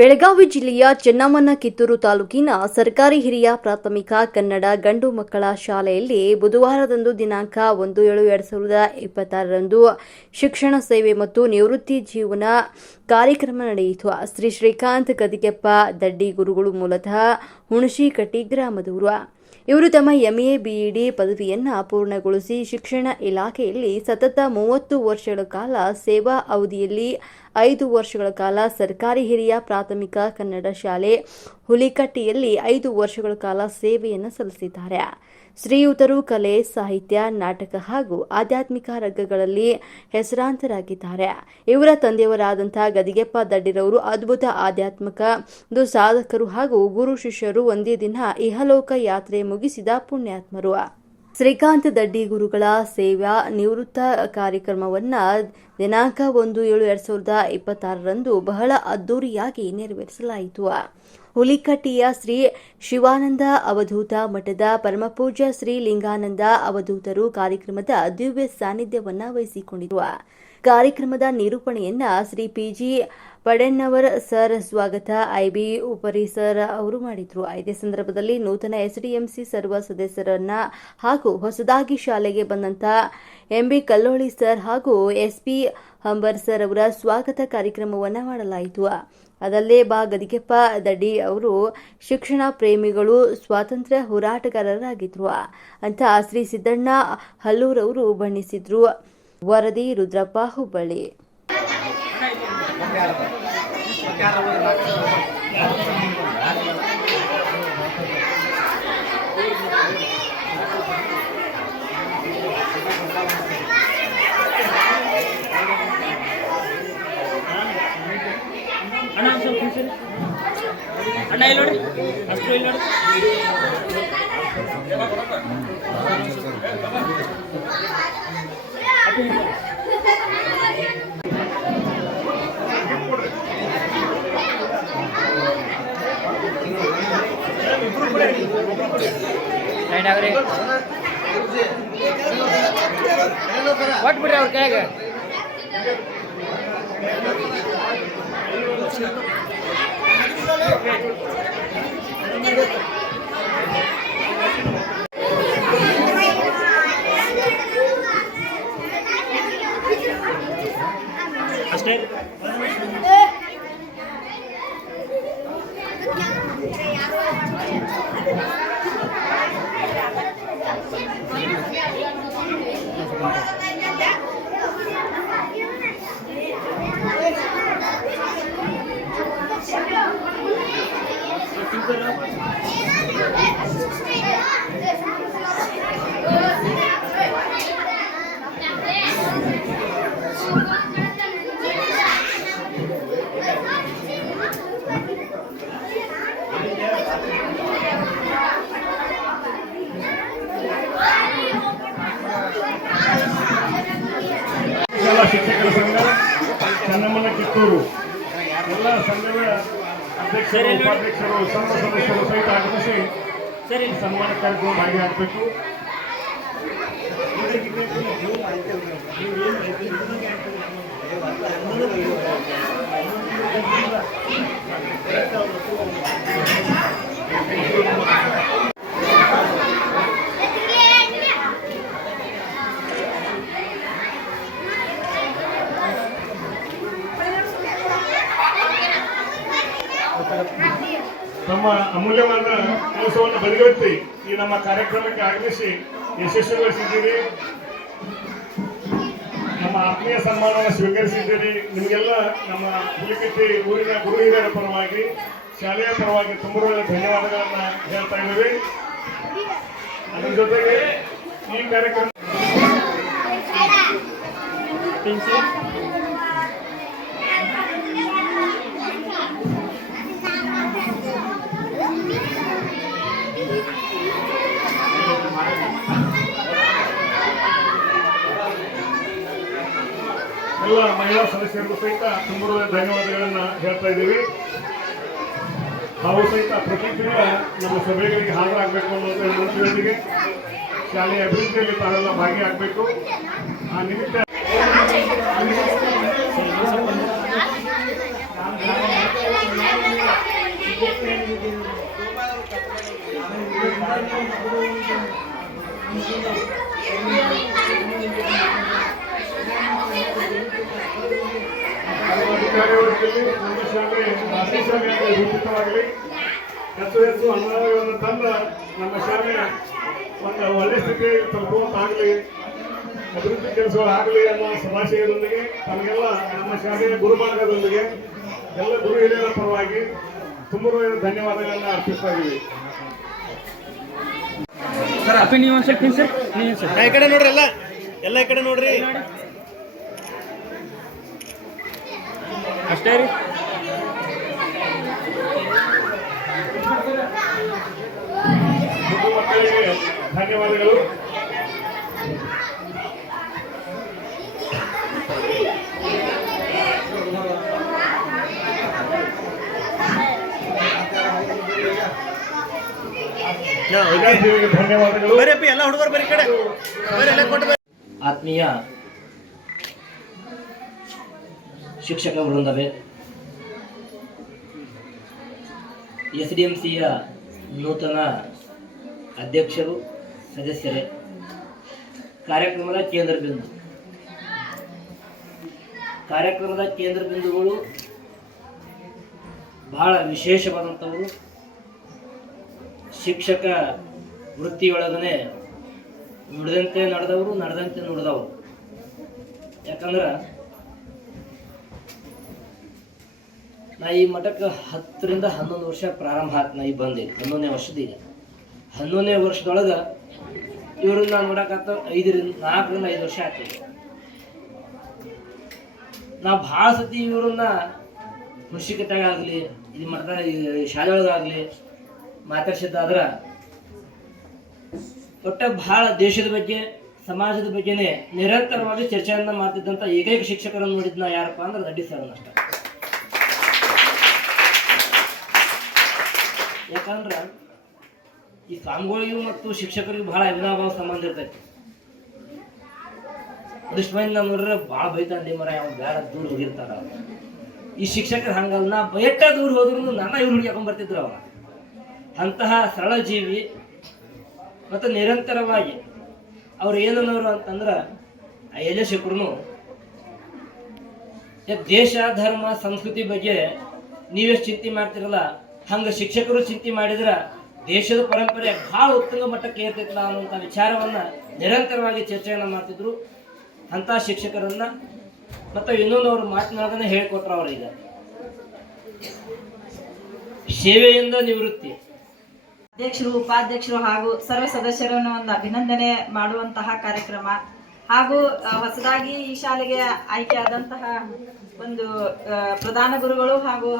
ಬೆಳಗಾವಿ ಜಿಲ್ಲೆಯ ಚೆನ್ನಮ್ಮನ ಕಿತ್ತೂರು ತಾಲೂಕಿನ ಸರ್ಕಾರಿ ಹಿರಿಯ ಪ್ರಾಥಮಿಕ ಕನ್ನಡ ಗಂಡು ಮಕ್ಕಳ ಶಾಲೆಯಲ್ಲಿ ಬುಧವಾರದಂದು ದಿನಾಂಕ 1/7/2026ರಂದು ಶಿಕ್ಷಣ ಸೇವೆ ಮತ್ತು ನಿವೃತ್ತಿ ಜೀವನ ಕಾರ್ಯಕ್ರಮ ನಡೆಯಿತು. ಶ್ರೀ ಶ್ರೀಕಾಂತ್ ಗದಿಗೆಪ್ಪ ದಡ್ಡಿ ಗುರುಗಳು ಮೂಲತಃ ಹುಣಶಿಕಟ್ಟಿ ಗ್ರಾಮದವರು. ಇವರು ತಮ್ಮ ಎಂಎ ಬಿಇಡಿ ಪದವಿಯನ್ನು ಪೂರ್ಣಗೊಳಿಸಿ ಶಿಕ್ಷಣ ಇಲಾಖೆಯಲ್ಲಿ ಸತತ 30 ವರ್ಷಗಳ ಕಾಲ ಸೇವಾ ಅವಧಿಯಲ್ಲಿ 5 ವರ್ಷಗಳ ಕಾಲ ಸರ್ಕಾರಿ ಹಿರಿಯ ಪ್ರಾಥಮಿಕ ಕನ್ನಡ ಶಾಲೆ ಹುಲಿಕಟ್ಟಿಯಲ್ಲಿ 5 ವರ್ಷಗಳ ಕಾಲ ಸೇವೆಯನ್ನು ಸಲ್ಲಿಸಿದ್ದಾರೆ. ಶ್ರೀಯುತರು ಕಲೆ, ಸಾಹಿತ್ಯ, ನಾಟಕ ಹಾಗೂ ಆಧ್ಯಾತ್ಮಿಕ ರಂಗಗಳಲ್ಲಿ ಹೆಸರಾಂತರಾಗಿದ್ದಾರೆ. ಇವರ ತಂದೆಯವರಾದಂತಹ ಗದಿಗೆಪ್ಪ ದಡ್ಡಿರವರು ಅದ್ಭುತ ಆಧ್ಯಾತ್ಮಿಕ ಸಾಧಕರು ಹಾಗೂ ಗುರು ಶಿಷ್ಯರು ಒಂದೇ ದಿನ ಇಹಲೋಕ ಯಾತ್ರೆ ಮುಗಿಸಿದ ಪುಣ್ಯಾತ್ಮರು. ಶ್ರೀಕಾಂತ್ ದಡ್ಡಿ ಗುರುಗಳ ಸೇವಾ ನಿವೃತ್ತ ಕಾರ್ಯಕ್ರಮವನ್ನು ದಿನಾಂಕ 1/7/2026ರಂದು ಬಹಳ ಅದ್ದೂರಿಯಾಗಿ ನೆರವೇರಿಸಲಾಯಿತು. ಹುಲಿಕಟ್ಟಿಯ ಶ್ರೀ ಶಿವಾನಂದ ಅವಧೂತ ಮಠದ ಪರಮಪೂಜ್ಯ ಶ್ರೀ ಲಿಂಗಾನಂದ ಅವಧೂತರು ಕಾರ್ಯಕ್ರಮದ ದಿವ್ಯ ಸಾನ್ನಿಧ್ಯವನ್ನು ವಹಿಸಿಕೊಂಡಿರುವ ಕಾರ್ಯಕ್ರಮದ ನಿರೂಪಣೆಯನ್ನ ಶ್ರೀ ಪಿಜಿ ಪಡೆನ್ನವರ್ ಸರ್, ಸ್ವಾಗತ ಐಬಿ ಉಪರಿ ಸರ್ ಅವರು ಮಾಡಿದ್ರು. ಇದೇ ಸಂದರ್ಭದಲ್ಲಿ ನೂತನ ಎಸ್ಡಿಎಂಸಿ ಸರ್ವ ಸದಸ್ಯರನ್ನ ಹಾಗೂ ಹೊಸದಾಗಿ ಶಾಲೆಗೆ ಬಂದಂತ ಎಂಬಿ ಕಲ್ಲೋಳಿ ಸರ್ ಹಾಗೂ ಎಸ್ಪಿ ಹಂಬರ್ ಸರ್ ಅವರ ಸ್ವಾಗತ ಕಾರ್ಯಕ್ರಮವನ್ನು ಮಾಡಲಾಯಿತು. ಅದಲ್ಲೇ ಗದಿಗೆಪ್ಪ ದಡ್ಡಿ ಅವರು ಶಿಕ್ಷಣ ಪ್ರೇಮಿಗಳು, ಸ್ವಾತಂತ್ರ್ಯ ಹೋರಾಟಗಾರರಾಗಿದ್ರು ಅಂತ ಶ್ರೀ ಸಿದ್ದಣ್ಣ ಹಲ್ಲೂರವರು ಬಣ್ಣಿಸಿದ್ರು. ವರದಿ ರುದ್ರಪ್ಪ, ಹುಬ್ಬಳ್ಳಿ. ಅಣ್ಣ ಇಲ್ಲಿ ನೋಡಿ, ಅಷ್ಟು ಇಲ್ಲಿ ನೋಡಿ. ಒಟ್ಟು ಬಿಡ್ರಿ ಅವ್ರ ಕೈಯಾಗ. ಅಷ್ಟೇ ಶಿಕ್ಷಕರ ಸಂಘ ಚೆನ್ನಮ್ಮನ ಕಿತ್ತೂರು ಎಲ್ಲ ಸಂಘದ ಅಧ್ಯಕ್ಷರು, ಉಪಾಧ್ಯಕ್ಷರು, ಸಂಘ ಸದಸ್ಯರು ಸಹಿತ ಆಗಮಿಸಿ ಸನ್ಮಾನ ಕಾರ್ಯಕ್ರಮ ಭಾಗಿಯಾಗಬೇಕು. ನಮ್ಮ ಅಮೂಲ್ಯವಾದ ಕೆಲಸವನ್ನು ಬದಿಗೊತ್ತಿ ಈ ನಮ್ಮ ಕಾರ್ಯಕ್ರಮಕ್ಕೆ ಆಗಮಿಸಿ ಯಶಸ್ವಿಗೊಳಿಸಿದ್ದೀರಿ. ನಮ್ಮ ಆತ್ಮೀಯ ಸನ್ಮಾನವನ್ನು ಸ್ವೀಕರಿಸಿದ್ದೀರಿ. ನಿಮಗೆಲ್ಲ ನಮ್ಮ ಹುಲಿಕಟ್ಟಿ ಊರಿನ ಗುರು ಹಿರಿಯರ ಪರವಾಗಿ, ಶಾಲೆಯ ಪರವಾಗಿ ತುಂಬ ಧನ್ಯವಾದಗಳನ್ನು ಹೇಳ್ತಾ ಇದ್ದೀವಿ. ಅದರ ಜೊತೆಗೆ ಈ ಕಾರ್ಯಕ್ರಮ ಎಲ್ಲ ಮಹಿಳಾ ಸದಸ್ಯರಿಗೂ ಸಹಿತ ತುಂಬ ಧನ್ಯವಾದಗಳನ್ನು ಹೇಳ್ತಾ ಇದ್ದೀವಿ. ನಾವು ಸಹಿತ ಪ್ರತಿದಿನ ನಮ್ಮ ಸಭೆಗಳಿಗೆ ಹಾಜರಾಗಬೇಕು ಅನ್ನೋದು ಮನಸ್ಸಿನೊಂದಿಗೆ ಶಾಲೆಯ ಅಭಿವೃದ್ಧಿಯಲ್ಲಿ ತಾವೆಲ್ಲ ಭಾಗಿಯಾಗಬೇಕು. ಆ ನಿಮಿತ್ತ ಅಧಿಕಾರಿ ವರ್ಗದಲ್ಲಿ ನಮ್ಮ ಶಾಲೆ ರಾಷ್ಟ್ರೀಯ ಶಾಲೆಯಾಗಿ ರೂಪಿತವಾಗಲಿ, ಹೆಚ್ಚು ಹೆಚ್ಚು ಅನುದಾನಗಳನ್ನು ತಂದು ನಮ್ಮ ಶಾಲೆ ಒಂದು ಒಳ್ಳೆ ಸ್ಥಿತಿ ತಲುಪುವಂತಾಗಲಿ, ಅಭಿವೃದ್ಧಿ ಕೆಲಸಗಳಾಗಲಿ ಅನ್ನೋ ಶುಭಾಶಯದೊಂದಿಗೆ ತಮಗೆಲ್ಲ ನಮ್ಮ ಶಾಲೆಯ ಗುರುಮಾರ್ಗದೊಂದಿಗೆ ಎಲ್ಲ ಗುರು ಹಿರಿಯರ ಪರವಾಗಿ ತುಂಬ ಧನ್ಯವಾದಗಳನ್ನು ಅರ್ಪಿಸ್ತಾ ಇದ್ದೀವಿ. ಸರ್ ಅಪ್ಪಿ ನೀವು ಒಂದು ಸ್ವಲ್ಪ ಸರ್ ನೀವು ಸರ್ ಈ ಕಡೆ ನೋಡ್ರಿ, ಎಲ್ಲ ಈ ಕಡೆ ನೋಡ್ರಿ, ಅಷ್ಟೇ ರೀ. ಮಕ್ಕಳಿಗೆ ಧನ್ಯವಾದಗಳು. ಧನ್ಯವಾದಗಳು. ಬರೀ ಎಲ್ಲ ಹುಡುಗರು ಬರೀ ಕಡೆ ಬರೀ ಎಲ್ಲ ಕೊಟ್ಟು. ಆತ್ಮೀಯ ಶಿಕ್ಷಕ ವೃಂದವೇ, SDMCಯ ನೂತನ ಅಧ್ಯಕ್ಷರು, ಸದಸ್ಯರೇ, ಕಾರ್ಯಕ್ರಮದ ಕೇಂದ್ರ ಬಿಂದುಗಳು ಬಹಳ ವಿಶೇಷವಾದಂಥವರು. ಶಿಕ್ಷಕ ವೃತ್ತಿಯೊಳಗನೆ ನುಡಿದಂತೆ ನಡೆದವರು, ನಡೆದಂತೆ ನುಡಿದವರು. ಯಾಕಂದ್ರೆ ನಾ ಈ ಮಠಕ್ಕೆ 10 ರಿಂದ 11 ವರ್ಷ ಪ್ರಾರಂಭ ಆಯ್ತು. ನಾ ಈ ಬಂದೆ 11ನೇ ವರ್ಷದೀಗ. 11ನೇ ವರ್ಷದೊಳಗೆ ಇವ್ರನ್ನ ನಾನು ನೋಡಕತ್ತ 4 ರಿಂದ 5 ವರ್ಷ ಆಗ್ತದೆ. ನಾ ಭಾಳ ಸತಿ ಇವ್ರನ್ನ ಕೃಷಿಕತೆಗಾಗಲಿ, ಇದು ಮಠದ ಶಾಲೆ ಒಳಗಾಗಲಿ ಮಾತಾಡ್ಸಿದ್ದಾದ್ರೆ ಒಟ್ಟ ಭಾಳ ದೇಶದ ಬಗ್ಗೆ, ಸಮಾಜದ ಬಗ್ಗೆನೇ ನಿರಂತರವಾಗಿ ಚರ್ಚೆಯನ್ನ ಮಾಡ್ತಿದ್ದಂಥ ಏಕೈಕ ಶಿಕ್ಷಕರನ್ನು ನೋಡಿದ್ನ ಯಾರಪ್ಪ ಅಂದ್ರೆ ದಡ್ಡಿ ಸರ್ ಅಷ್ಟ. ಯಾಕಂದ್ರೆ ಈ ಸ್ವಾಮಿಗಳಿಗೂ ಮತ್ತು ಶಿಕ್ಷಕರಿಗೂ ಬಹಳ ಅವಿನಾಭಾವ ಸಂಬಂಧ ಇರ್ತೈತಿ. ಒಂದಿಷ್ಟು ಮಂದಿ ನಾವು ನೋಡ್ರೆ ಭಾಳ ಬೈತಾನೆ, ಮರ ಯಾವ ಬೇಡ ದೂರ ಹೋಗಿರ್ತಾರ. ಈ ಶಿಕ್ಷಕರು ಹಂಗಲ್ಲ, ನಾ ಬಯಟ್ಟ ದೂರ ಹೋದ್ರು ನನ್ನ ಇವ್ರು ಹುಡುಗಿ ಬರ್ತಿದ್ರು ಅವ. ಅಂತಹ ಸರಳ ಜೀವಿ ಮತ್ತು ನಿರಂತರವಾಗಿ ಅವ್ರು ಏನನ್ನೋರು ಅಂತಂದ್ರೆ ಎಲ್ಲ ಶಿಕ್ಷಕರು ದೇಶ, ಧರ್ಮ, ಸಂಸ್ಕೃತಿ ಬಗ್ಗೆ ನೀವೆಷ್ಟು ಚಿಂತೆ ಮಾಡ್ತಿರಲ್ಲ, ಹಂಗೆ ಶಿಕ್ಷಕರು ಚಿಂತೆ ಮಾಡಿದ್ರೆ ದೇಶದ ಪರಂಪರೆ ಭಾಳ ಉತ್ತುಂಗ ಮಟ್ಟಕ್ಕೆ ಏರ್ತೈತಲ್ಲ ಅನ್ನುವಂಥ ವಿಚಾರವನ್ನು ನಿರಂತರವಾಗಿ ಚರ್ಚೆಯನ್ನು ಮಾಡ್ತಿದ್ರು. ಅಂಥ ಶಿಕ್ಷಕರನ್ನು ಮತ್ತು ಇನ್ನೊಂದು ಅವರು ಮಾತನಾಡೋದನ್ನ ಹೇಳಿಕೊಟ್ರು. ಅವ್ರೀಗ ಸೇವೆಯಿಂದ ನಿವೃತ್ತಿ. ಅಧ್ಯಕ್ಷರು, ಉಪಾಧ್ಯಕ್ಷರು ಹಾಗೂ ಸರ್ವ ಸದಸ್ಯರನ್ನು ಒಂದು ಅಭಿನಂದನೆ ಮಾಡುವಂತಹ ಕಾರ್ಯಕ್ರಮ ಹಾಗೂ ಹೊಸದಾಗಿ ಈ ಶಾಲೆಗೆ ಆಯ್ಕೆಯಾದಂತಹ ಒಂದು ಪ್ರಧಾನ ಗುರುಗಳು ಹಾಗೂ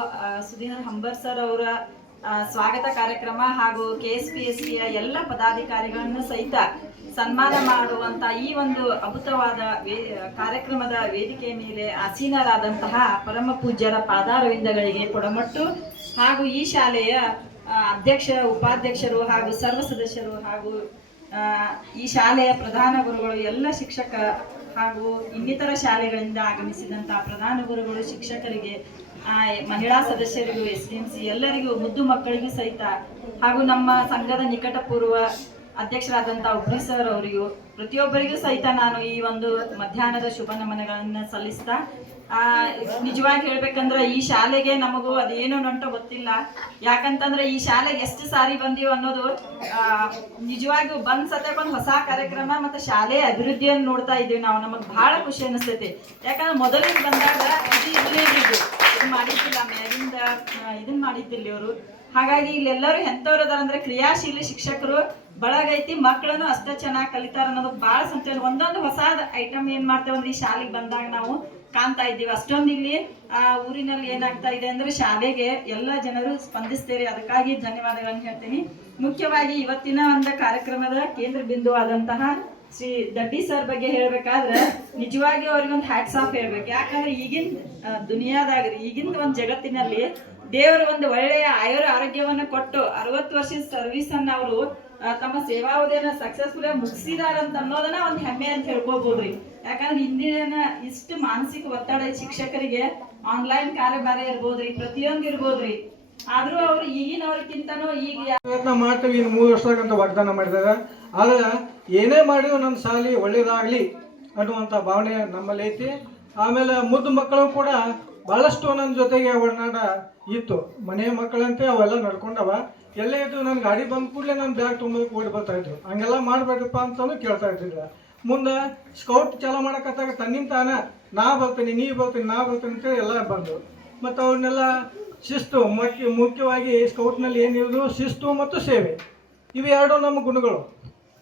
ಸುಧೀಂದ್ರ ಹಂಬರ್ ಸರ್ ಅವರ ಸ್ವಾಗತ ಕಾರ್ಯಕ್ರಮ ಹಾಗೂ KSPSCಯ ಎಲ್ಲ ಪದಾಧಿಕಾರಿಗಳನ್ನು ಸಹಿತ ಸನ್ಮಾನ ಮಾಡುವಂತ ಈ ಒಂದು ಅದ್ಭುತವಾದ ಕಾರ್ಯಕ್ರಮದ ವೇದಿಕೆಯ ಮೇಲೆ ಆಸೀನರಾದಂತಹ ಪರಮ ಪೂಜ್ಯರ ಪಾದಾರವಿಂದಗಳಿಗೆ ಕೊಡಮಟ್ಟು ಹಾಗೂ ಈ ಶಾಲೆಯ ಅಧ್ಯಕ್ಷ, ಉಪಾಧ್ಯಕ್ಷರು ಹಾಗೂ ಸರ್ವ ಸದಸ್ಯರು ಹಾಗೂ ಈ ಶಾಲೆಯ ಪ್ರಧಾನ ಗುರುಗಳು, ಎಲ್ಲ ಶಿಕ್ಷಕ ಹಾಗೂ ಇನ್ನಿತರ ಶಾಲೆಗಳಿಂದ ಆಗಮಿಸಿದಂತಹ ಪ್ರಧಾನ ಗುರುಗಳು, ಶಿಕ್ಷಕರಿಗೆ, ಮಹಿಳಾ ಸದಸ್ಯರಿಗೂ, SDMC ಎಲ್ಲರಿಗೂ, ಮುದ್ದು ಮಕ್ಕಳಿಗೂ ಸಹಿತ ಹಾಗೂ ನಮ್ಮ ಸಂಘದ ನಿಕಟಪೂರ್ವ ಅಧ್ಯಕ್ಷರಾದಂಥ ಉಬ್ರಿ ಸರ್ ಅವರಿಗೂ ಪ್ರತಿಯೊಬ್ಬರಿಗೂ ಸಹಿತ ನಾನು ಈ ಒಂದು ಮಧ್ಯಾಹ್ನದ ಶುಭ ನಮನಗಳನ್ನು ಸಲ್ಲಿಸ್ತಾ, ನಿಜವಾಗಿ ಹೇಳ್ಬೇಕಂದ್ರೆ ಈ ಶಾಲೆಗೆ ನಮಗೂ ಅದೇನೋ ನಂಟು ಗೊತ್ತಿಲ್ಲ. ಯಾಕಂತಂದ್ರೆ ಈ ಶಾಲೆಗೆ ಎಷ್ಟು ಸಾರಿ ಬಂದೀವಿ ಅನ್ನೋದು ನಿಜವಾಗಿಯೂ ಬಂದ್ ಹೊಸ ಕಾರ್ಯಕ್ರಮ ಮತ್ತು ಶಾಲೆಯ ಅಭಿವೃದ್ಧಿಯನ್ನು ನೋಡ್ತಾ ಇದ್ದೀವಿ ನಾವು. ನಮಗೆ ಬಹಳ ಖುಷಿ ಅನಿಸ್ತೈತಿ. ಯಾಕಂದ್ರೆ ಮೊದಲಿಗೆ ಬಂದಾಗ ಇದು ಮಾಡಿದ್ದಿಲ್ಲ, ಮ್ಯಾಲಿಂದ ಇದನ್ನ ಮಾಡಿದ್ದಿಲ್ಲ ಇವರು. ಹಾಗಾಗಿ ಇಲ್ಲೆಲ್ಲರೂ ಎಂಥವ್ರು ಅದಾರ ಅಂದ್ರೆ ಕ್ರಿಯಾಶೀಲ ಶಿಕ್ಷಕರು ಬಳಗೈತಿ, ಮಕ್ಕಳನ್ನು ಅಷ್ಟೇ ಚೆನ್ನಾಗಿ ಕಲಿತಾರ ಅನ್ನೋದು ಬಹಳ ಸಂತೋಷ. ಒಂದೊಂದು ಹೊಸ ಐಟಮ್ ಏನ್ ಮಾಡ್ತೇವೆ ಅಂದ್ರೆ ಈ ಶಾಲೆಗೆ ಬಂದಾಗ ನಾವು ಕಾಣ್ತಾ ಇದ್ದೀವಿ. ಅಷ್ಟೊಂದು ಇಲ್ಲಿ ಊರಿನಲ್ಲಿ ಏನಾಗ್ತಾ ಇದೆ ಅಂದ್ರೆ ಶಾಲೆಗೆ ಎಲ್ಲ ಜನರು ಸ್ಪಂದಿಸ್ತೇವೆ. ಅದಕ್ಕಾಗಿ ಧನ್ಯವಾದಗಳನ್ನು ಹೇಳ್ತೀನಿ. ಮುಖ್ಯವಾಗಿ ಇವತ್ತಿನ ಒಂದು ಕಾರ್ಯಕ್ರಮದ ಕೇಂದ್ರ ಬಿಂದು ಆದಂತಹ ಶ್ರೀ ದಡ್ಡಿ ಸರ್ ಬಗ್ಗೆ ಹೇಳ್ಬೇಕಾದ್ರೆ ನಿಜವಾಗಿ ಅವ್ರಿಗೊಂದು ಹ್ಯಾಟ್ಸ್ ಆಫ್ ಹೇಳ್ಬೇಕು. ಯಾಕಂದ್ರೆ ಈಗಿನ ದುನಿಯಾದಾಗ್ರಿ, ಈಗಿನ ಒಂದು ಜಗತ್ತಿನಲ್ಲಿ ದೇವರು ಒಂದು ಒಳ್ಳೆಯ ಆರೋಗ್ಯವನ್ನು ಕೊಟ್ಟು 60 ವರ್ಷದ ಸರ್ವಿಸ್ ಅನ್ನ ಅವರು ತಮ್ಮ ಸೇವಾವಧಿಯನ್ನ ಸಕ್ಸಸ್ಫುಲ್ ಆಗಿ ಮುಗಿಸಿದಾರಂತ ಅನ್ನೋದನ್ನ ಒಂದು ಹೆಮ್ಮೆ ಅಂತ ಹೇಳ್ಕೋಬಹುದ್ರಿ. ಯಾಕಂದ್ರೆ ಇಂದಿನ ಇಷ್ಟು ಮಾನಸಿಕ ಒತ್ತಡ ಶಿಕ್ಷಕರಿಗೆ ಆನ್ಲೈನ್ ಕಾರ್ಯಭಾರ ಇರ್ಬೋದ್ರಿ, ಪ್ರತಿಯೊಂದು ಇರ್ಬೋದ್ರಿ. ಆದ್ರೂ ಅವ್ರು ಈಗಿನವ್ರಕ್ಕಿಂತನೂ ಈಗ ಪ್ರಯತ್ನ ಮಾಡ್ತೀವಿ. ಇನ್ನು 3 ವರ್ಷದಂತ ವಾಗ್ದಾನ ಮಾಡಿದಾಗ ಆದ್ರೆ ಏನೇ ಮಾಡಿದ್ರು ನನ್ನ ಶಾಲೆ ಒಳ್ಳೇದಾಗಲಿ ಅನ್ನುವಂಥ ಭಾವನೆ ನಮ್ಮಲ್ಲಿ ಐತಿ. ಆಮೇಲೆ ಮುದ್ದು ಮಕ್ಕಳು ಕೂಡ ಭಾಳಷ್ಟು ನನ್ನ ಜೊತೆಗೆ ಒಡನಾಟ ಇತ್ತು. ಮನೆ ಮಕ್ಕಳಂತೆ ಅವೆಲ್ಲ ನಡ್ಕೊಂಡವ. ಎಲ್ಲೇ ಇದ್ರು ನನ್ನ ಗಾಡಿ ಬಂದ ಕೂಡಲೇ ನನ್ನ ಬ್ಯಾಗ್ ತುಂಬೋದಕ್ಕೆ ಓಡಿ ಬರ್ತಾಯಿದ್ರು. ಹಂಗೆಲ್ಲ ಮಾಡಬೇಕಪ್ಪ ಅಂತಲೂ ಕೇಳ್ತಾ ಇದ್ದಿಲ್ಲ. ಮುಂದೆ ಸ್ಕೌಟ್ ಚಾಲೂ ಮಾಡೋಕತ್ತಾಗ ತನ್ನಿಂದ ತಾನೇ ನಾ ಬರ್ತೀನಿ, ನೀ ಬರ್ತೀನಿ, ನಾ ಬರ್ತೀನಿ ಅಂತೇಳಿ ಎಲ್ಲ ಬಂದು ಮತ್ತು ಅವ್ರನ್ನೆಲ್ಲ ಶಿಸ್ತು ಮುಖ್ಯವಾಗಿ ಸ್ಕೌಟ್ನಲ್ಲಿ ಏನಿರೋದು ಶಿಸ್ತು ಮತ್ತು ಸೇವೆ, ಇವು ಎರಡು ನಮ್ಮ ಗುಣಗಳು.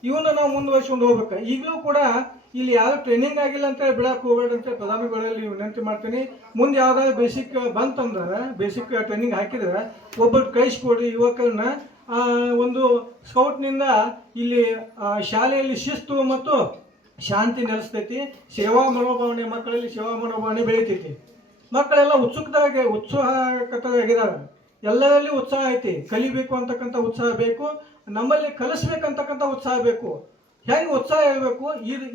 ಇವನ್ನ ನಾವು ಮುಂದುವರ್ಸ್ಕೊಂಡು ಹೋಗ್ಬೇಕು. ಈಗಲೂ ಕೂಡ ಇಲ್ಲಿ ಯಾವ ಟ್ರೈನಿಂಗ್ ಆಗಿಲ್ಲ ಅಂತ ಬಿಡಕ್ಕೆ ಹೋಗ್ಬೇಡ ಅಂತ ಪ್ರಧಾನಿಗಳಲ್ಲಿ ವಿನಂತಿ ಮಾಡ್ತೀನಿ. ಮುಂದೆ ಯಾವ್ದಾದ್ರು ಬೇಸಿಕ್ ಬಂತಂದ್ರೆ, ಬೇಸಿಕ್ ಟ್ರೈನಿಂಗ್ ಹಾಕಿದ್ರೆ ಒಬ್ಬರು ಕಳಿಸ್ಕೊಡಿ ಯುವಕರನ್ನ. ಒಂದು ಸ್ಕೌಟ್ನಿಂದ ಇಲ್ಲಿ ಶಾಲೆಯಲ್ಲಿ ಶಿಸ್ತು ಮತ್ತು ಶಾಂತಿ ನೆಲೆಸ್ತೈತಿ. ಸೇವಾ ಮನೋಭಾವನೆ, ಮಕ್ಕಳಲ್ಲಿ ಸೇವಾ ಮನೋಭಾವನೆ ಬೆಳಿತೈತಿ. ಮಕ್ಕಳೆಲ್ಲ ಉತ್ಸುಕತೆಯಾಗಿದ್ದಾರೆ. ಎಲ್ಲರಲ್ಲಿ ಉತ್ಸಾಹ ಐತಿ. ಕಲಿಬೇಕು ಅಂತಕ್ಕಂಥ ಉತ್ಸಾಹ ಬೇಕು, ನಮ್ಮಲ್ಲಿ ಕಲಿಸ್ಬೇಕಂತಕ್ಕಂಥ ಉತ್ಸಾಹ ಬೇಕು. ಹೆಂಗೆ ಉತ್ಸಾಹ ಇರಬೇಕು?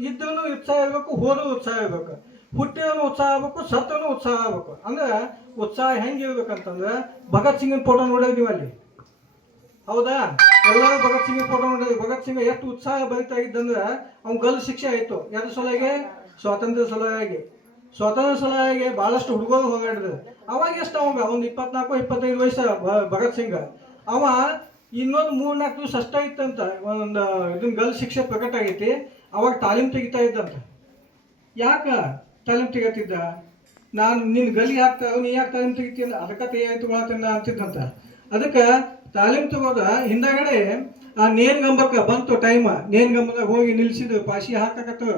ಇದ್ದೂ ಉತ್ಸಾಹ ಇರಬೇಕು, ಹೋದ್ರೂ ಉತ್ಸಾಹ ಇರಬೇಕು, ಹುಟ್ಟಿದೂ ಉತ್ಸಾಹ ಆಗಬೇಕು, ಸತ್ತೂ ಉತ್ಸಾಹ ಆಗಬೇಕು. ಅಂದ್ರೆ ಉತ್ಸಾಹ ಹೆಂಗೆ ಇರ್ಬೇಕಂತಂದ್ರೆ ಭಗತ್ ಸಿಂಗಿನ ಫೋಟೋ ನೋಡಿದ್ವಿ ಅಲ್ಲಿ, ಹೌದಾ? ಎಲ್ಲರೂ ಭಗತ್ ಸಿಂಗಿನ ಫೋಟೋ ನೋಡಿದ್ವಿ. ಭಗತ್ ಸಿಂಗ್ ಎಷ್ಟು ಉತ್ಸಾಹ ಬರಿತಾ ಇದ್ದಂದ್ರೆ ಅವ್ನು ಗಲ್ಲು ಶಿಕ್ಷೆ ಆಯಿತು. ಯಾರ ಸಲುವಾಗಿ? ಸ್ವಾತಂತ್ರ್ಯ ಸಲುವಾಗಿ. ಸ್ವಾತಂತ್ರ್ಯ ಸಲುವಾಗಿ ಭಾಳಷ್ಟು ಹುಡುಗರು ಹೋಗಾಡಿದ್ರು. ಅವಾಗ ಎಷ್ಟು ಒಂದು 24-25 ವಯಸ್ಸು ಭಗತ್ ಸಿಂಗ್. ಅವ ಇನ್ನೊಂದು 3-4 ದಿವಸ ಅಷ್ಟ ಇತ್ತಂತ ಒಂದು ಇದನ್ನ ಗಲ್ಲು ಶಿಕ್ಷೆ ಪ್ರಕಟ ಆಗೈತಿ. ಅವಾಗ ತಾಲೀಮ್ ತೆಗಿತಾ ಇದ್ದಂತ. ಯಾಕೆ ತಾಲೀಮ್ ತೆಗಿತಿದ್ದ? ನಾನು ನಿನ್ನ ಗಲ್ಲಿ ಹಾಕ್ತಾ ನೀ ಯಾಕೆ ತಾಲೀಮ್ ತೆಗಿತಿಲ್ಲ? ಅದಕ್ಕೆ ತೆಗಿತುಗಳನ್ನ ಅಂತಿದ್ದಂತ. ಅದಕ್ಕೆ ತಾಲೀಮ್ ತಗೋದ ಹಿಂದಗಡೆ ಆ ನೇನ್ಗಂಬಕ್ಕೆ ಬಂತು ಟೈಮ್. ನೇನ್ಗಂಬದಾಗ ಹೋಗಿ ನಿಲ್ಸಿದ್ರು, ಪಾಶಿ ಹಾಕಕತ್ತು.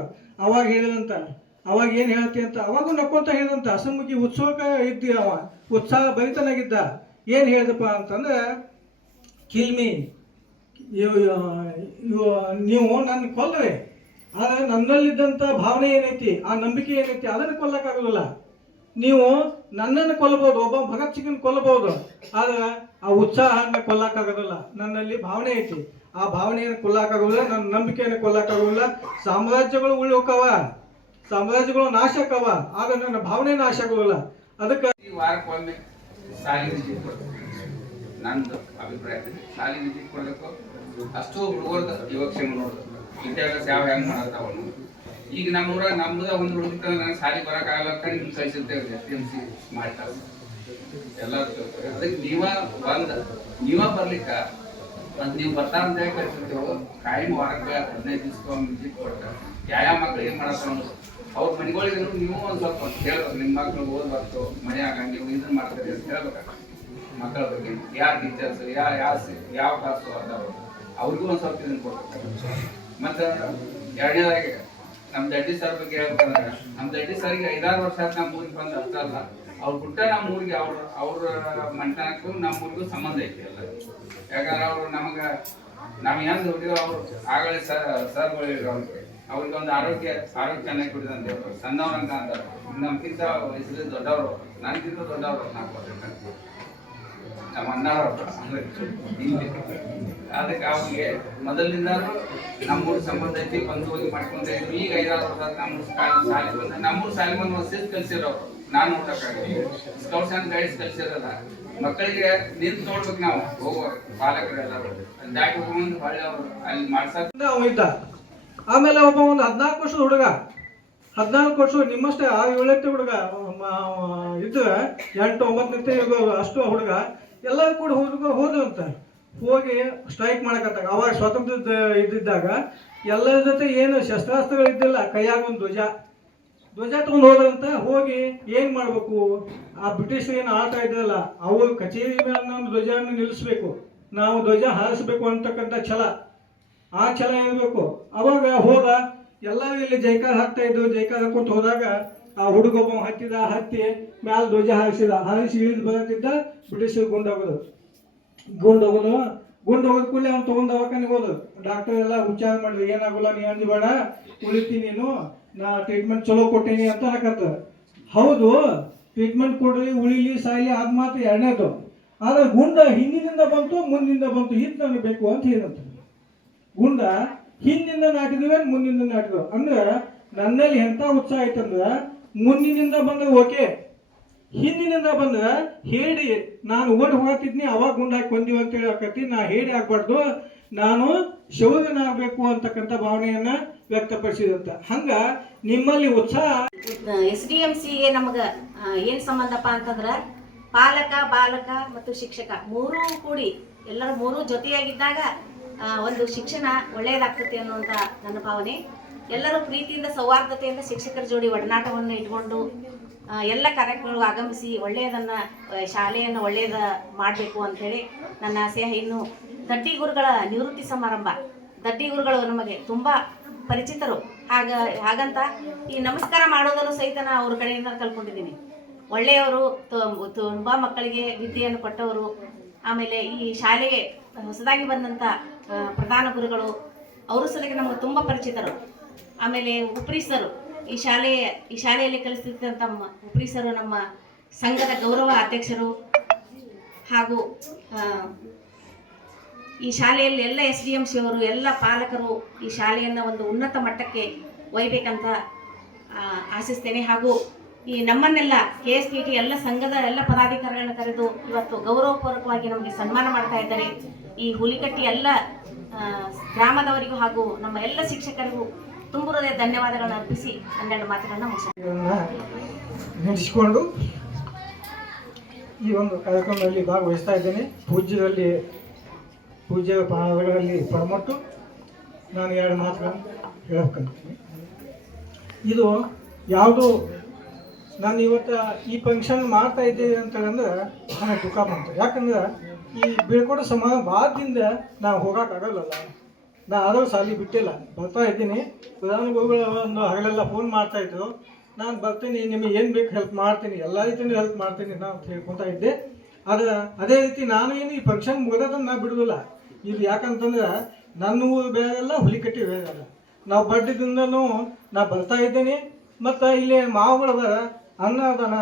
ಅವಾಗ ಹೇಳಿದಂತ, ಅವಾಗ ಏನು ಹೇಳ್ತಿ ಅಂತ ಅವಾಗೂ ನಕ್ಕೊಂತ ಹೇಳಿದಂತ. ಹಸಮುಖಿ ಉತ್ಸವಕ್ಕೆ ಇದ್ದಿ ಅವ, ಉತ್ಸಾಹ ಭರಿತನಾಗಿದ್ದ. ಏನು ಹೇಳಿದಪ್ಪ ಅಂತಂದ್ರೆ, ಕಿಲ್ಮಿ, ನೀವು ನನ್ನ ಕೊಲ್ಲರೆ, ಆದರೆ ನನ್ನಲ್ಲಿದ್ದಂಥ ಭಾವನೆ ಏನೈತಿ, ಆ ನಂಬಿಕೆ ಏನೈತಿ, ಅದನ್ನು ಕೊಲ್ಲಕ್ಕಾಗೋದಿಲ್ಲ. ನೀವು ನನ್ನನ್ನು ಕೊಲ್ಲಬಹುದು, ಒಬ್ಬ ಭಗತ್ ಸಿಂಗನ್ನು ಕೊಲ್ಲಬಹುದು, ಆದರೆ ಆ ಉತ್ಸಾಹನ ಕೊಲ್ಲಕ್ಕಾಗೋದಿಲ್ಲ. ನನ್ನಲ್ಲಿ ಭಾವನೆ ಐತಿ, ಆ ಭಾವನೆಯನ್ನು ಕೊಲ್ಲಕ್ಕಾಗೋದಿಲ್ಲ, ನನ್ನ ನಂಬಿಕೆಯನ್ನು ಕೊಲ್ಲಕ್ಕಾಗೋದಿಲ್ಲ. ಸಾಮ್ರಾಜ್ಯಗಳು ಉಳಿಯೋಕವ, ಸಾಮ್ರಾಜ್ಯಗಳು ನಾಶಕ್ಕವ, ಆದರೆ ನನ್ನ ಭಾವನೆ ನಾಶ ಆಗೋದಿಲ್ಲ. ಅದಕ್ಕೆ ವಾರಕ್ಕೊಮ್ಮೆ ಶಾಲೆ ವಿಸಿಟ್ ಕೊಡ್ಬೇಕು. ನಂದು ಅಭಿಪ್ರಾಯದಲ್ಲಿ ಶಾಲೆ ವಿಸಿಟ್ ಕೊಡಬೇಕು. ಅಷ್ಟು ಹುಡುಗರ್ದು ಯುವಕ್ಷೇಮ ನೋಡ್ಬೇಕು, ವಿದ್ಯಾಭ್ಯಾಸ ಯಾವ ಹೆಂಗೆ ಮಾಡತ್ತಾವ. ಈಗ ನಮ್ಮೂರಾಗ ನಮ್ಮದ ಒಂದು ಹುಡುಗ ನಾನು ಶಾಲೆ ಬರೋಕ್ಕಾಗಲ್ಲ ಅಂತ ನಿಮ್ಗೆ ಕಳಿಸಿರ್ತೇವೆ. STMC ಮಾಡ್ತಾರೆ ಎಲ್ಲ. ಅದಕ್ಕೆ ನೀವ ಬರ್ಲಿಕ್ಕ ಮತ್ತು ನೀವು ಬರ್ತಾರ ಅಂತ ಹೇಳಿ ಕಳಿಸಿರ್ತೇವೆ. ಕಾಯಂ ವಾರಕ್ಕೆ 15 ದಿವಸಕ್ಕೊಮ್ಮೆ ವಿಸಿಟ್ ಕೊಡ್ತಾರೆ. ಯಾವ ಮಕ್ಳು ಏನು ಮಾಡತ್ತಾವ ಅವ್ರ ಮನೆಗಳಿಗೆ ನೀವು ಒಂದು ಸ್ವಲ್ಪ ಹೇಳ್ಬೇಕು. ನಿಮ್ಮ ಮಕ್ಳು ಓದ್ಬಾರ್ದು ಮನೆಯಾಗ ನೀವು ಇದನ್ನ ಮಾಡ್ತೀರಿ ಅಂತ ಹೇಳ್ಬೇಕಾಗ ಮಕ್ಕಳ ಬಗ್ಗೆ. ಯಾವ ಟೀಚರ್ಸ್ ಯಾವ ಕ್ಲಾಸು ಅದಾವ ಅವ್ರಿಗೂ ಒಂದು ಸ್ವಲ್ಪ ಇದನ್ನು ಕೊಡ್ಬೇಕು. ಮತ್ತು ಎರಡನೇದಾಗಿ ನಮ್ಮ ದಡ್ಡಿ ಸರ್ ಬಗ್ಗೆ ಹೇಳ್ಬೇಕಂದ್ರೆ, ನಮ್ಮ ದಡ್ಡಿ ಸರ್ಗೆ 5-6 ವರ್ಷ ಆಯ್ತು ನಮ್ಮ ಊರಿಗೆ ಬಂದು ಅಷ್ಟೇ ಅಲ್ಲ, ಅವ್ರು ಬಿಟ್ಟ ನಮ್ಮ ಊರಿಗೆ ಅವ್ರ ಮನೆತನಕ್ಕೂ ನಮ್ಮ ಊರಿಗೂ ಸಂಬಂಧ ಐತಿ ಎಲ್ಲ. ಯಾಕಂದ್ರೆ ಅವರು ನಮಗೆ ನಾವು ಹೆಂಗೆ ಹುಡುಗಿರೋ ಅವರು ಆಗಲೇ ಸರ್ಗಳಿರೋ ಅವ್ರಿಗೆ ಒಂದು ಆರೋಗ್ಯ ಚೆನ್ನಾಗಿ ಕೊಡಿದಂತೆ ಸಣ್ಣವ್ರಂತ ಅಂತಾರೆ. ನಮ್ಗಿಂತ ವಯಸ್ಸಲ್ಲಿ ದೊಡ್ಡವರು, ನನಗಿಂತ ದೊಡ್ಡವರು 4 ವರ್ಷ ನಮ್ಮ ಅಣ್ಣವ್ರು. ಅದಕ್ಕೆ ಅವ್ರಿಗೆ ಮೊದಲಿನಿಂದ ನಮ್ಮೂರು ಸಂಬಂಧ ಐತಿ, ಬಂದು ಹೋಗಿ ಮಾಡ್ಕೊಂತ ಇದ್ರು. ಈಗ 5-6 ವರ್ಷ ನಮ್ಮೂರು ಶಾಲೆ ಬಂದ, ನಮ್ಮೂರು ಶಾಲೆ ಬಂದು ಒಂದು ಕಲಿಸಿರೋರು ನಾನು ನೋಡೋಕ್ಕಾಗಲಿ. ಸ್ಕೌಟ್ಸ್ ಆ್ಯಂಡ್ ಗೈಡ್ಸ್ ಕಲಿಸಿರೋದ ಮಕ್ಕಳಿಗೆ ನಿಂತು ನೋಡ್ಬೇಕು ನಾವು ಹೋಗುವ ಪಾಲಕರೆಲ್ಲರೂ ದಾಟಿ ಹೋಗ್ಬಂದು ಹೊಳ್ಳಿ ಅವರು ಅಲ್ಲಿ ಮಾಡ್ಸೋದು. ಆಮೇಲೆ ಒಬ್ಬ ಒಂದು 14 ವರ್ಷದ ಹುಡುಗ, 14 ವರ್ಷ ನಿಮ್ಮಷ್ಟೇ 7 ಹುಡುಗ ಇದ್ರೆ 8-9 ಅಷ್ಟು ಹುಡುಗ ಎಲ್ಲರೂ ಕೂಡ ಹೋದಂತ ಹೋಗಿ ಸ್ಟ್ರೈಕ್ ಮಾಡಕತ್ತಾಗ. ಅವಾಗ ಸ್ವಾತಂತ್ರ್ಯದ ಇದ್ದಿದ್ದಾಗ ಎಲ್ಲರ ಜೊತೆ ಏನು ಶಸ್ತ್ರಾಸ್ತ್ರಗಳು ಇದ್ದಿಲ್ಲ, ಕೈಯಾಗ ಒಂದು ಧ್ವಜ ತಗೊಂಡು ಹೋದಂತ. ಹೋಗಿ ಏನು ಮಾಡಬೇಕು, ಆ ಬ್ರಿಟಿಷ್ ಏನು ಆಳ್ತಾ ಇದ್ದಲ್ಲ ಅವ್ರ ಕಚೇರಿ ಮೇಲೆ ನಮ್ಮ ಧ್ವಜವನ್ನು ನಿಲ್ಲಿಸ್ಬೇಕು, ನಾವು ಧ್ವಜ ಹಾರಿಸ್ಬೇಕು ಅಂತಕ್ಕಂಥ ಛಲ, ಆ ಛಲ ಇರಬೇಕು. ಅವಾಗ ಹೋದ ಎಲ್ಲರೂ ಇಲ್ಲಿ ಜೈಕಾರ ಹಾಕ್ತಾ ಇದ್ರು. ಜೈಕಾರ ಹಾಕೊಂತ ಹೋದಾಗ ಆ ಹುಡುಗೊಬ್ಬ ಹತ್ತಿ ಮ್ಯಾಲ ಧ್ವಜ ಹಾರಿಸಿ ಇಳಿದು ಬರತ್ತಿದ್ದ. ಬ್ರಿಟಿಷರು ಗುಂಡೋಗೋದು ಕೂಡಲೇ ಅವ್ನು ತೊಗೊಂಡು ದವಾಖಾನೆಗೆ ಹೋದ್ರು. ಡಾಕ್ಟರ್ ಎಲ್ಲ ವಿಚಾರ ಮಾಡಿದ್ರು, ಏನಾಗಲ್ಲ ನೀ ಅಂಜಬೇಡ, ಉಳಿತೀನಿ, ನೀನು ನಾ ಟ್ರೀಟ್ಮೆಂಟ್ ಚಲೋ ಕೊಟ್ಟೀನಿ ಅಂತ ಅನ್ನಕತ್ತ. ಹೌದು, ಟ್ರೀಟ್ಮೆಂಟ್ ಕೊಡ್ರಿ, ಉಳಿಲಿ ಸಾಯ್ಲಿ, ಅದು ಮಾತ್ರ ಎರಡನೇದು. ಆದರೆ ಗುಂಡ ಹಿಂದಿನಿಂದ ಬಂತು, ಮುಂದಿಂದ ಬಂತು, ಇದು ನನಗೆ ಬೇಕು ಅಂತ ಹೇಳಿದಂತ. ಗುಂಡ ಹಿಂದಿಂದ ನಾಟಿದ್ವಿ, ಮುಂದಿಂದ ನಾಟಿದ್ವಿ. ಅಂದ್ರೆ ನನ್ನಲ್ಲಿ ಎಂಥ ಉತ್ಸಾಹ ಐತಂದ್ರೆ ಮುಂದಿನಿಂದ ಬಂದ್ರೆ ಓಕೆ, ಹಿಂದಿನಿಂದ ಬಂದ್ರೆ ಹೇಳಿ ನಾನು ಓಡಿ ಹೋಗ್ತಿದ್ನಿ ಅವಾಗ ಗುಂಡಾಕಿ ಕೊಂದಿವಿ ಅಂತೇಳಿ ಆಕತಿ. ನಾ ಹೇಳಿ ಆಗ್ಬಾರ್ದು, ನಾನು ಶೌರ್ಯನಾಗಬೇಕು ಅಂತಕ್ಕಂಥ ಭಾವನೆಯನ್ನ ವ್ಯಕ್ತಪಡಿಸಿದಂತ. ಹಂಗ ನಿಮ್ಮಲ್ಲಿ ಉತ್ಸಾಹ SDMCಗೆ ನಮಗೆ ಏನು ಸಂಬಂಧಪ್ಪ ಅಂತಂದ್ರೆ ಪಾಲಕ, ಬಾಲಕ ಮತ್ತು ಶಿಕ್ಷಕ ಮೂರೂ ಕೂಡಿ ಎಲ್ಲರೂ ಮೂರೂ ಜೊತೆಯಾಗಿದ್ದಾಗ ಒಂದು ಶಿಕ್ಷಣ ಒಳ್ಳೆಯದಾಗ್ತದೆ ಅನ್ನುವಂಥ ನನ್ನ ಭಾವನೆ. ಎಲ್ಲರೂ ಪ್ರೀತಿಯಿಂದ ಸೌಹಾರ್ದತೆಯಿಂದ ಶಿಕ್ಷಕರ ಜೋಡಿ ಒಡನಾಟವನ್ನು ಇಟ್ಕೊಂಡು ಎಲ್ಲ ಕಾರ್ಯಕ್ರಮಗಳು ಆಗಮಿಸಿ ಒಳ್ಳೆಯದನ್ನು ಶಾಲೆಯನ್ನು ಒಳ್ಳೆಯದ ಮಾಡಬೇಕು ಅಂಥೇಳಿ ನನ್ನ ಆಸೆ. ಇನ್ನು ದಡ್ಡಿ ಗುರುಗಳ ನಿವೃತ್ತಿ ಸಮಾರಂಭ, ದಡ್ಡಿ ಗುರುಗಳು ನಮಗೆ ತುಂಬ ಪರಿಚಿತರು. ಹಾಗಂತ ಈ ನಮಸ್ಕಾರ ಮಾಡೋದನ್ನು ಸಹಿತ ನಾನು ಅವ್ರ ಕಡೆಯಿಂದ ಕಲ್ತ್ಕೊಂಡಿದ್ದೀನಿ. ಒಳ್ಳೆಯವರು, ತುಂಬ ಮಕ್ಕಳಿಗೆ ವಿದ್ಯೆಯನ್ನು ಕೊಟ್ಟವರು. ಆಮೇಲೆ ಈ ಶಾಲೆಗೆ ಹೊಸದಾಗಿ ಬಂದಂಥ ಪ್ರಧಾನ ಗುರುಗಳು, ಅವರು ಸಲಗೆ ನಮಗೆ ತುಂಬ ಪರಿಚಿತರು. ಆಮೇಲೆ ಉಪ್ರೀಸರು, ಈ ಶಾಲೆಯಲ್ಲಿ ಕಲಿಸ್ತಿದ್ದಂಥ ಉಪ್ರೀಸರು ನಮ್ಮ ಸಂಘದ ಗೌರವ ಅಧ್ಯಕ್ಷರು. ಹಾಗೂ ಈ ಶಾಲೆಯಲ್ಲಿ ಎಲ್ಲ SDMC ಅವರು, ಎಲ್ಲ ಪಾಲಕರು ಈ ಶಾಲೆಯನ್ನು ಒಂದು ಉನ್ನತ ಮಟ್ಟಕ್ಕೆ ಒಯ್ಯಬೇಕಂತ ಆಶಿಸ್ತೇನೆ. ಹಾಗೂ ಈ ನಮ್ಮನ್ನೆಲ್ಲ KSPT ಎಲ್ಲ ಸಂಘದ ಎಲ್ಲ ಪದಾಧಿಕಾರಿಗಳನ್ನ ಕರೆದು ಇವತ್ತು ಗೌರವಪೂರ್ವಕವಾಗಿ ನಮಗೆ ಸನ್ಮಾನ ಮಾಡ್ತಾ ಇದ್ದಾರೆ. ಈ ಹುಲಿಕಟ್ಟಿ ಎಲ್ಲ ಗ್ರಾಮದವರಿಗೂ ಹಾಗೂ ನಮ್ಮ ಎಲ್ಲ ಶಿಕ್ಷಕರಿಗೂ ತುಂಬ ಹೃದಯ ಧನ್ಯವಾದಗಳನ್ನು ಅರ್ಪಿಸಿ 12 ಮಾತುಗಳನ್ನ ನಡೆಸಿಕೊಂಡು ಈ ಒಂದು ಕಾರ್ಯಕ್ರಮದಲ್ಲಿ ಭಾಗವಹಿಸ್ತಾ ಇದ್ದೇನೆ. ಪೂಜ್ಯ ಪಾದಗಳಲ್ಲಿ ಪರಮಟ್ಟು ನಾನು 2 ಮಾತುಗಳನ್ನು ಹೇಳಬೇಕಂತೀನಿ. ಇದು ಯಾವುದು ನಾನು ಇವತ್ತು ಈ ಫಂಕ್ಷನ್ ಮಾಡ್ತಾ ಇದ್ದೀವಿ ಅಂತಂದ್ರೆ ನನಗೆ ದುಃಖ ಬಂತು. ಯಾಕಂದ್ರೆ ಈ ಬೀಳ್ಕೊಡೋ ಭಾಳ ನಾನು ಹೋಗೋಕ್ಕಾಗಲ್ಲ. ನಾನು ಆದರೂ ಸಾಲಿ ಬಿಟ್ಟಿಲ್ಲ, ಬರ್ತಾ ಇದ್ದೀನಿ. ಪ್ರಧಾನ ಗುರುಗಳು ಒಂದು ಹಗಲೆಲ್ಲ ಫೋನ್ ಮಾಡ್ತಾಯಿದ್ರು, ನಾನು ಬರ್ತೀನಿ, ನಿಮಗೆ ಏನು ಬೇಕು ಹೆಲ್ಪ್ ಮಾಡ್ತೀನಿ, ಎಲ್ಲ ರೀತಿಯೂ ಹೆಲ್ಪ್ ಮಾಡ್ತೀನಿ ಅಂತ ಹೇಳ್ಕೊತಾ ಇದ್ದೆ. ಆದರೆ ಅದೇ ರೀತಿ ನಾನು ಏನು ಈ ಫಂಕ್ಷನ್ ಮುಗಿದೋದನ್ನು ನಾನು ಬಿಡೋದಿಲ್ಲ. ಇದು ಯಾಕಂತಂದ್ರೆ ನನ್ನ ಊರು ಬೇರೆಲ್ಲ, ಹುಲಿಕಟ್ಟಿ ಬೇರೆಲ್ಲ. ನಾವು ಬಡ್ಡಿದಿಂದನೂ ನಾನು ಬರ್ತಾ ಇದ್ದೀನಿ. ಮತ್ತು ಇಲ್ಲಿ ಮಾವುಗಳದ ಅನ್ನ ಅದಾನ,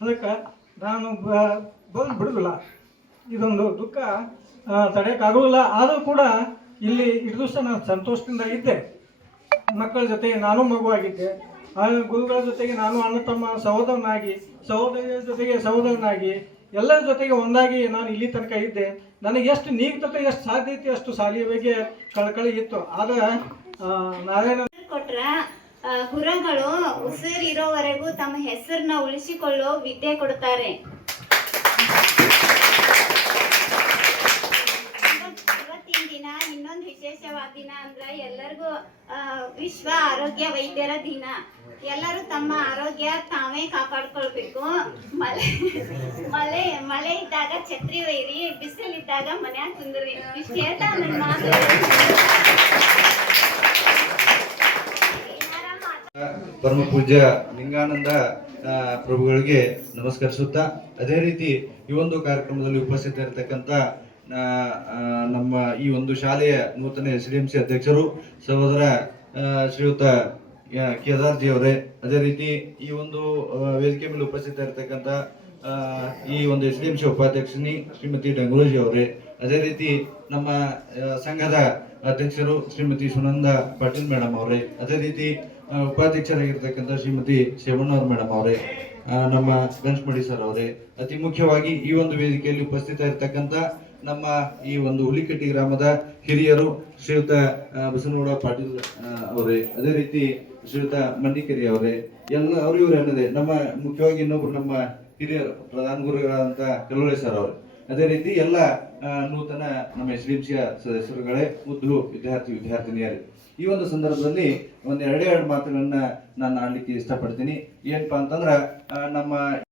ಅದಕ್ಕೆ ನಾನು ಬಂದು ಬಿಡೋದಿಲ್ಲ. ಇದೊಂದು ದುಃಖ ತಡೆಯೋಕ್ಕಾಗೋದಿಲ್ಲ. ಆದರೂ ಕೂಡ ಇಲ್ಲಿ ಇಷ್ಟು ದಿವಸ ನಾನು ಸಂತೋಷದಿಂದ ಇದ್ದೆ. ಮಕ್ಕಳ ಜೊತೆಗೆ ನಾನು ಮಗುವಾಗಿದ್ದೆ, ಗುರುಗಳ ಜೊತೆಗೆ ನಾನು ಅಣ್ಣ ತಮ್ಮ ಸಹೋದರನಾಗಿ, ಸಹೋದರಿಯ ಜೊತೆಗೆ ಸಹೋದರನಾಗಿ, ಎಲ್ಲರ ಜೊತೆಗೆ ಒಂದಾಗಿ ನಾನು ಇಲ್ಲಿ ತನಕ ಇದ್ದೆ. ನನಗೆ ಎಷ್ಟು ನೀಗ್ತತೆ, ಎಷ್ಟು ಸಾಧ್ಯ ಐತಿ ಅಷ್ಟು ಶಾಲೆಯ ಬಗ್ಗೆ ಕಳಕಳಿ ಇತ್ತು. ಆದರೆ ನಾರಾಯಣ ಕೊಟ್ರ ಗುರುಗಳು ಉಸಿರಿರೋವರೆಗೂ ತಮ್ಮ ಹೆಸರನ್ನ ಉಳಿಸಿಕೊಳ್ಳೋ ವಿದ್ಯೆ ಕೊಡುತ್ತಾರೆ. ಇವತ್ತಿನ ದಿನ ಇನ್ನೊಂದು ವಿಶೇಷವಾದ ದಿನ ಅಂದ್ರೆ ಎಲ್ಲರಿಗೂ ವಿಶ್ವ ಆರೋಗ್ಯ ವೈದ್ಯರ ದಿನ. ಎಲ್ಲರೂ ತಮ್ಮ ಆರೋಗ್ಯ ತಾವೇ ಕಾಪಾಡ್ಕೊಳ್ಬೇಕು. ಮಳೆ ಇದ್ದಾಗ ಛತ್ರಿ ಒಯ್ಯಿರಿ, ಬಿಸಿಲಿದ್ದಾಗ ಮನ್ಯಾಗ ಕುಂದ್ರಿ. ಇಷ್ಟು ಹೇಳ್ತಾ ನನ್ನ ಮಾತು ಪರಮ ಪೂಜ್ಯ ಲಿಂಗಾನಂದ ಪ್ರಭುಗಳಿಗೆ ನಮಸ್ಕರಿಸುತ್ತಾ, ಅದೇ ರೀತಿ ಈ ಒಂದು ಕಾರ್ಯಕ್ರಮದಲ್ಲಿ ಉಪಸ್ಥಿತರಿರ್ತಕ್ಕಂಥ ನಮ್ಮ ಈ ಒಂದು ಶಾಲೆಯ ನೂತನ SDMC ಅಧ್ಯಕ್ಷರು ಸಹೋದರ ಶ್ರೀಯುತ ಕೇದಾರ್ಜಿ ಅವರೇ, ಅದೇ ರೀತಿ ಈ ಒಂದು ವೇದಿಕೆ ಮೇಲೆ ಉಪಸ್ಥಿತರಿರ್ತಕ್ಕಂಥ ಈ ಒಂದು SDMC ಉಪಾಧ್ಯಕ್ಷನಿ ಶ್ರೀಮತಿ ಡಂಗುರಜಿ ಅವರೇ, ಅದೇ ರೀತಿ ನಮ್ಮ ಸಂಘದ ಅಧ್ಯಕ್ಷರು ಶ್ರೀಮತಿ ಸುನಂದ ಪಾಟೀಲ್ ಮೇಡಮ್ ಅವರೇ, ಅದೇ ರೀತಿ ಉಪಾಧ್ಯಕ್ಷರಾಗಿರ್ತಕ್ಕಂಥ ಶ್ರೀಮತಿ ಶೇವಣ್ಣವ್ರ ಮೇಡಮ್ ಅವರೇ, ನಮ್ಮ ಗಣೇಶಮಡಿ ಸರ್ ಅವರೇ, ಅತಿ ಮುಖ್ಯವಾಗಿ ಈ ಒಂದು ವೇದಿಕೆಯಲ್ಲಿ ಉಪಸ್ಥಿತ ಇರತಕ್ಕಂಥ ನಮ್ಮ ಈ ಒಂದು ಹುಲಿಕಟ್ಟಿ ಗ್ರಾಮದ ಹಿರಿಯರು ಶ್ರೀಯುತ ಬಸನಗೌಡ ಪಾಟೀಲ್ ಅವರೇ, ಅದೇ ರೀತಿ ಶ್ರೀಯುತ ಮಂಡಿಕೇರಿ ಅವರೇ, ಎಲ್ಲ ಅವರು ಇವರು ಅನ್ನದೇ ನಮ್ಮ ಮುಖ್ಯವಾಗಿ ಇನ್ನೊಬ್ರು ನಮ್ಮ ಹಿರಿಯರು ಪ್ರಧಾನ ಗುರುಗಳಾದಂಥ ಕಲ್ಲೋಳೆ ಸರ್ ಅವರು, ಅದೇ ರೀತಿ ಎಲ್ಲ ನೂತನ ನಮ್ಮ SDMC ಸದಸ್ಯರುಗಳೇ, ಮುದ್ದು ವಿದ್ಯಾರ್ಥಿನಿಯರು. ಈ ಒಂದು ಸಂದರ್ಭದಲ್ಲಿ ಒಂದೆರಡು ಮಾತುಗಳನ್ನ ನಾನು ಆಡ್ಲಿಕ್ಕೆ ಇಷ್ಟಪಡ್ತೀನಿ. ಏನಪ್ಪಾ ಅಂತಂದ್ರೆ ನಮ್ಮ